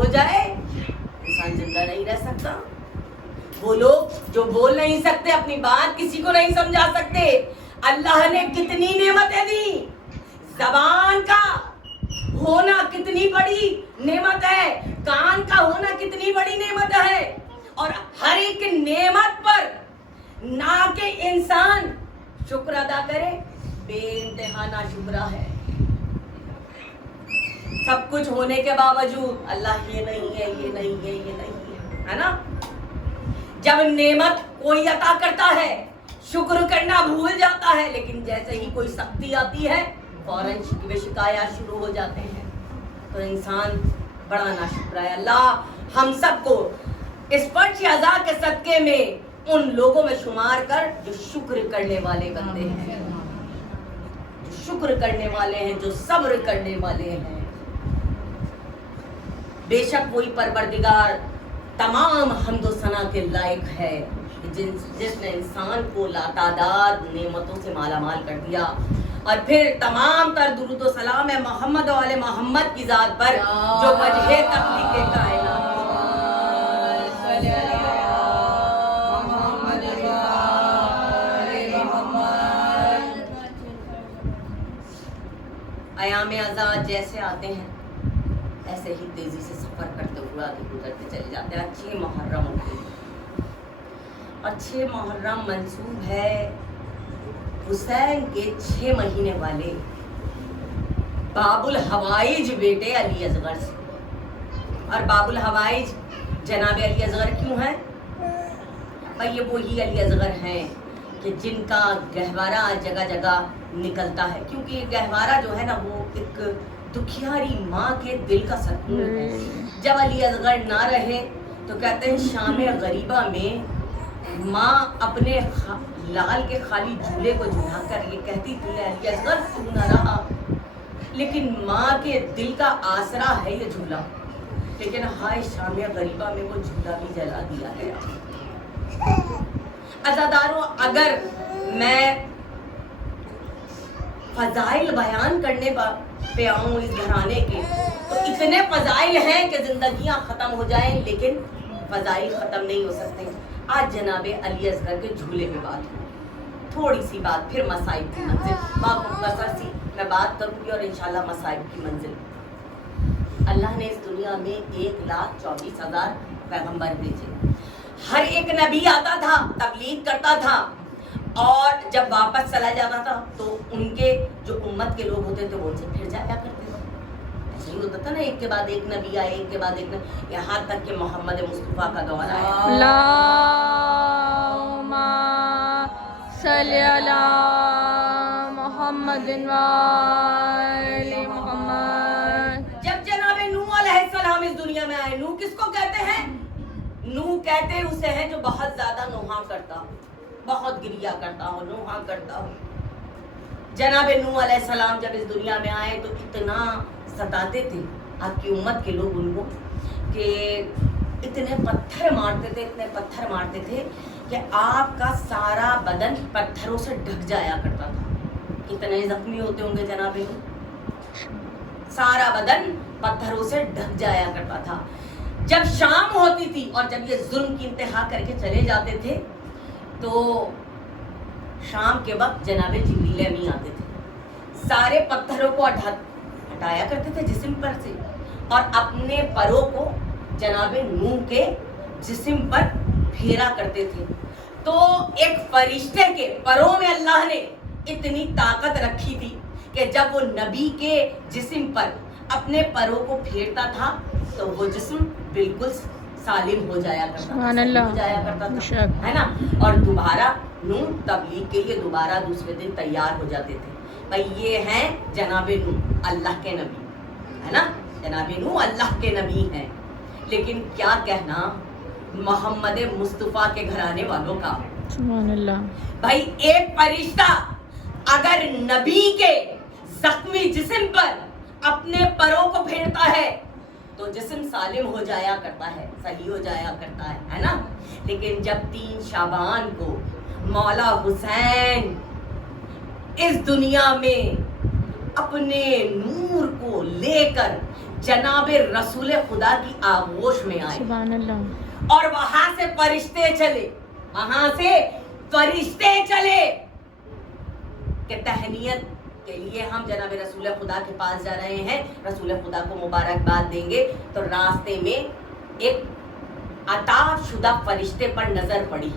हो जाए इंसान जिंदा नहीं रह सकता। वो लोग जो बोल नहीं सकते, अपनी बात किसी को नहीं समझा सकते, अल्लाह ने कितनी नेमतें दी। जबान का होना कितनी बड़ी नेमत है, कान का होना कितनी बड़ी नेमत है, और हर एक नेमत पर ना के इंसान शुक्र अदा करे, बेइंतहा नाशुक्रा है। सब कुछ होने के बावजूद अल्लाह ये नहीं है, ये नहीं है, ये नहीं है ना। जब नेमत कोई अता करता है शुक्र करना भूल जाता है, लेकिन जैसे ही कोई सख्ती आती है फौरन शिकवे शिकायत शुरू हो जाते हैं, तो इंसान बड़ा नाशुक्र है। अल्लाह हम सबको इस फर्ज अज़ा के सदके में उन लोगों में शुमार कर जो शुक्र करने वाले बंदे हैं, जो शुक्र करने वाले हैं, जो सब्र करने वाले हैं। बेशक वही परवरदिगार तमाम हम्दो सना के लायक है जिसने इंसान को लातादाद नेमतों से मालामाल कर दिया, और फिर तमाम तर दुरूद व सलाम है मोहम्मद और आले मोहम्मद की जात पर जो वजह तख्लीक़ कायनात। अयाम आज़ाद जैसे आते हैं ऐसे ही तेजी से सफर करते हुए आगे गुजरते चले जाते हैं। 6 मुहर्रम होते हैं और 6 मुहर्रम मंसूब है हुसैन के 6 महीने वाले बाबुल हवाइज बेटे अली असगर से। और बाबुल हवाइज जनाब अली असगर क्यों है भाई? ये वही अली असगर हैं कि जिनका गहवारा जगह जगह निकलता है, क्योंकि ये गहवारा जो है ना वो एक दुखियारी माँ के दिल का सकून है। जब अली असगर ना रहे तो कहते हैं शाम गरीबा में माँ अपने लाल के खाली झूले को झुला कर ये कहती थी अली असगर तू ना रहा, लेकिन माँ के दिल का आसरा है ये झूला, लेकिन हाय शाम गरीबा में वो झूला भी जला दिया गया। अज़ादारों, अगर मैं फजाइल बयान करने पे आऊँ इस घराने के, तो इतने फजाइल हैं कि जिंदगियां ख़त्म हो जाएं, लेकिन फजाइल ख़त्म नहीं हो सकते। आज जनाबे अली असगर के झूले पे बात हो, थोड़ी सी बात, फिर मसाइब की मंजिल, मुख्तसर सी मैं बात करूँगी और इंशाल्लाह मसाइब की मंजिल। अल्लाह ने इस दुनिया में 1,24,000 पैगम्बर भेजे। हर एक नबी आता था, तबलीग करता था, और जब वापस चला जाता था तो उनके जो उम्मत के लोग होते थे वो उनसे फिर जाया करते थे। ऐसे ही होता था ना, एक के बाद एक नबी आए, एक के बाद एक नबी, यहाँ तक कि मोहम्मद मुस्तफ़ा का दौर आया। अल्लाहुम्मा सल्ली अला मुहम्मदिन व आले मुहम्मद। जब जनाबे नूह अलैहिस्सलाम इस दुनिया में आए, नूह किसको कहते हैं? नूह कहते उसे हैं जो बहुत ज्यादा नोहा करता हो, बहुत गिरिया करता हो, नोहा करता हो। जनाबे नूह अलैहिस्सलाम जब इस दुनिया में आए तो इतना सताते थे आपकी उम्मत के लोग उनको कि इतने पत्थर मारते थे, इतने पत्थर मारते थे कि आपका सारा बदन पत्थरों से ढक जाया करता था। कितने जख्मी होते होंगे जनाबे नूह, सारा बदन पत्थरों से ढक जाया करता था। जब शाम होती थी और जब ये जुल्म की इंतहा करके चले जाते थे तो शाम के वक्त जनाबे जिब्रील अमीन आते थे, सारे पत्थरों को हटाया करते थे जिस्म पर से, और अपने परों को जनाबे नूह के जिस्म पर फेरा करते थे। तो एक फरिश्ते के परों में अल्लाह ने इतनी ताकत रखी थी कि जब वो नबी के जिस्म पर अपने परों को फेरता था तो वो जिस्म बिल्कुल सालिम हो जाया करता था, हो जाया करता था, है ना। और दोबारा नूह तबलीग के लिए दोबारा दूसरे दिन तैयार हो जाते थे। भाई ये हैं जनाबे नूह, अल्लाह के नबी, है ना। जनाबे नूह अल्लाह के नबी हैं, लेकिन क्या कहना मोहम्मद मुस्तफ़ा के घराने वालों का। सुभान अल्लाह। भाई एक फरिश्ता अगर नबी के जख्मी जिस्म पर अपने परों को फेरता है तो जिस्म सालिम हो जाया करता है, सही हो जाया करता है ना। लेकिन जब 3 शाबान को मौला हुसैन इस दुनिया में अपने नूर को लेकर जनाब रसूल खुदा की आगोश में आए सुभान अल्लाह। और वहां से फरिश्ते चले, वहां से फरिश्ते चले कि तहनीयत के लिए हम जनाब रसूल खुदा के पास जा रहे हैं, रसूल खुदा को मुबारकबाद देंगे। तो रास्ते में एक अता शुदा फरिश्ते पर नजर पड़ी।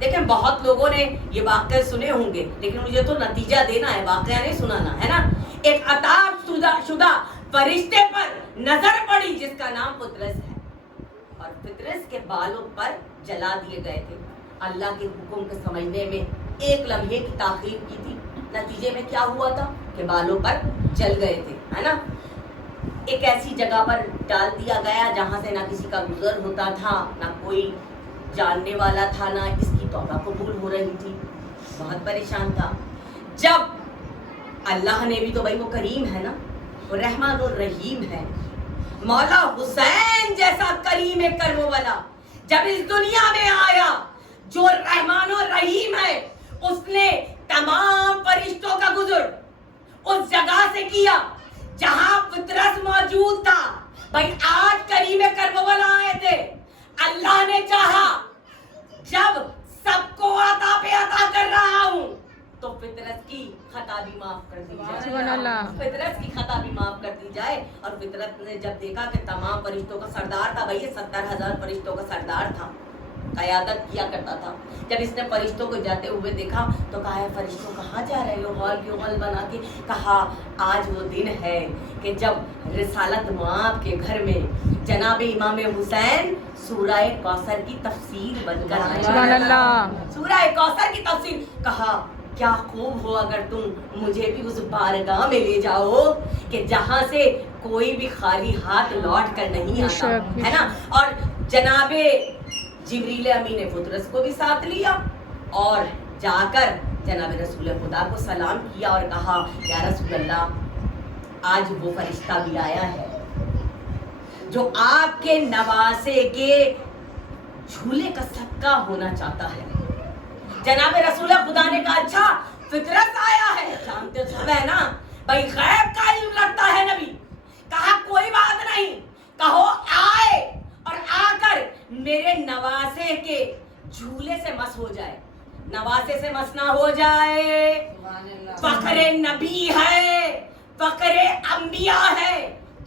देखें, बहुत लोगों ने ये वाक़या सुने होंगे, लेकिन मुझे तो नतीजा देना है, वाक़या नहीं सुनाना है ना। एक अता शुदा फरिश्ते पर नजर पड़ी जिसका नाम पुतरस है, और पुतरस के बालों पर जला दिए गए थे। अल्लाह के हुक्म को समझने में एक लम्हे की ताखीर की थी, नतीजे में क्या हुआ था कि बालों पर जल गए थे, है ना। एक ऐसी जगह पर डाल दिया गया जहां से ना किसी का गुजर होता था, ना कोई जानने वाला था, ना इसकी तौबा कबूल हो रही थी। बहुत परेशान था। जब अल्लाह ने भी तो भाई वो करीम है ना, वो रहमान और रहीम है। मौला हुसैन जैसा करीम है करमो वाला जब इस दुनिया में आया, जो रहमान और रहीम है, उसने तमाम फरिश्तों का गुजर उस जगह से किया जहां पुतरस मौजूद था। भाई आज करीम करमो वाला आए थे, अल्लाह ने चाहा जब सबको अता पे अता कर रहा हूं तो फितरत की खता भी माफ कर दी जाए, फितरत की खता भी माफ कर दी जाए। और फितरत ने जब देखा कि तमाम फरिश्तों का सरदार था, भाई ये 70,000 फरिश्तों का सरदार था, क़यादत किया करता था। जब इसने फरिश्तों को जाते हुए देखा तो कहा, है फरिश्तों कहाँ जा रहे हो, हॉल क्यों हॉल बना के। कहा आज वो दिन है कि जब रिसालत मुआब के घर में जनाब इमाम हुसैन सूरह कौसर की तफसीर बनकर आए। सुभान अल्लाह। सूरह कौसर की तफसीर। कहा क्या खूब हो अगर तुम मुझे भी उस बारगाह में ले जाओ कि जहां से कोई भी खाली हाथ लौट कर नहीं आता, है ना। और जनाबे जिब्रील अमीन ने पुतरस को भी साथ लिया और जाकर जनाब रसूल खुदा को सलाम किया और कहा, या रसूल अल्लाह, आज वो फरिश्ता भी आया है जो आपके नवासे के झूले का सदका होना चाहता है। जनाब रसूल खुदा ने कहा, अच्छा फितरत आया है, जानते सब है ना भाई, गैब का इल्म रखता है नबी। कहा कोई बात नहीं, कहो आए और आकर मेरे नवासे के झूले से मस हो जाए। नवासे से मस ना हो जाए, फखरे नबी है, फखरे अंबिया है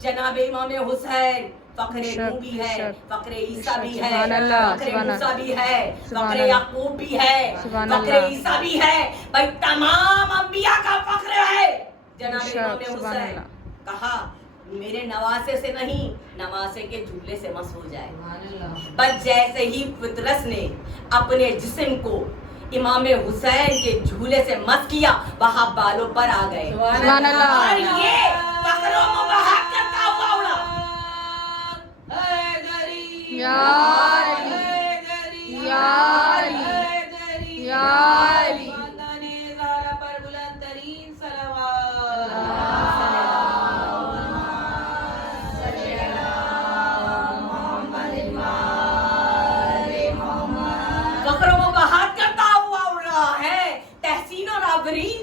जनाब इमाम हुसैन, फखरे नूह भी है, फखरे ईसा भी है, फखरे मूसा भी है, फखरे याकूब भी है, फखरे ईसा भी है। भाई तमाम अंबिया का फख्र है जनाब इमाम हुसैन। कहा मेरे नवासे से नहीं, नवासे के झूले से मस हो जाए। बस जैसे ही फितरस ने अपने जिस्म को इमाम हुसैन के झूले से मस किया, वहां बालों पर आ गए। और ये फखरों मुबाहक करता हुआ उड़ा, या अली, या अली, या अली।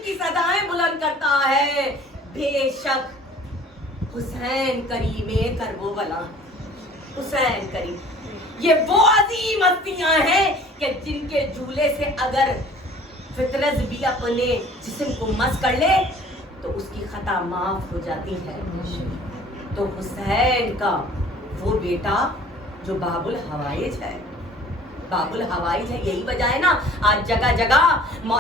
की सदाएं बुलंद करता है। बेशक हुसैन करीमे करबो बला, हुसैन करीम, ये वो अजीम हस्तियां हैं कि जिनके झूले से अगर फितरत भी अपने जिस्म को मस कर ले तो उसकी खता माफ हो जाती है। तो हुसैन का वो बेटा जो बाबुल हवाइज है, बाबुल हवाइज है, यही वजह है ना आज जगह जगह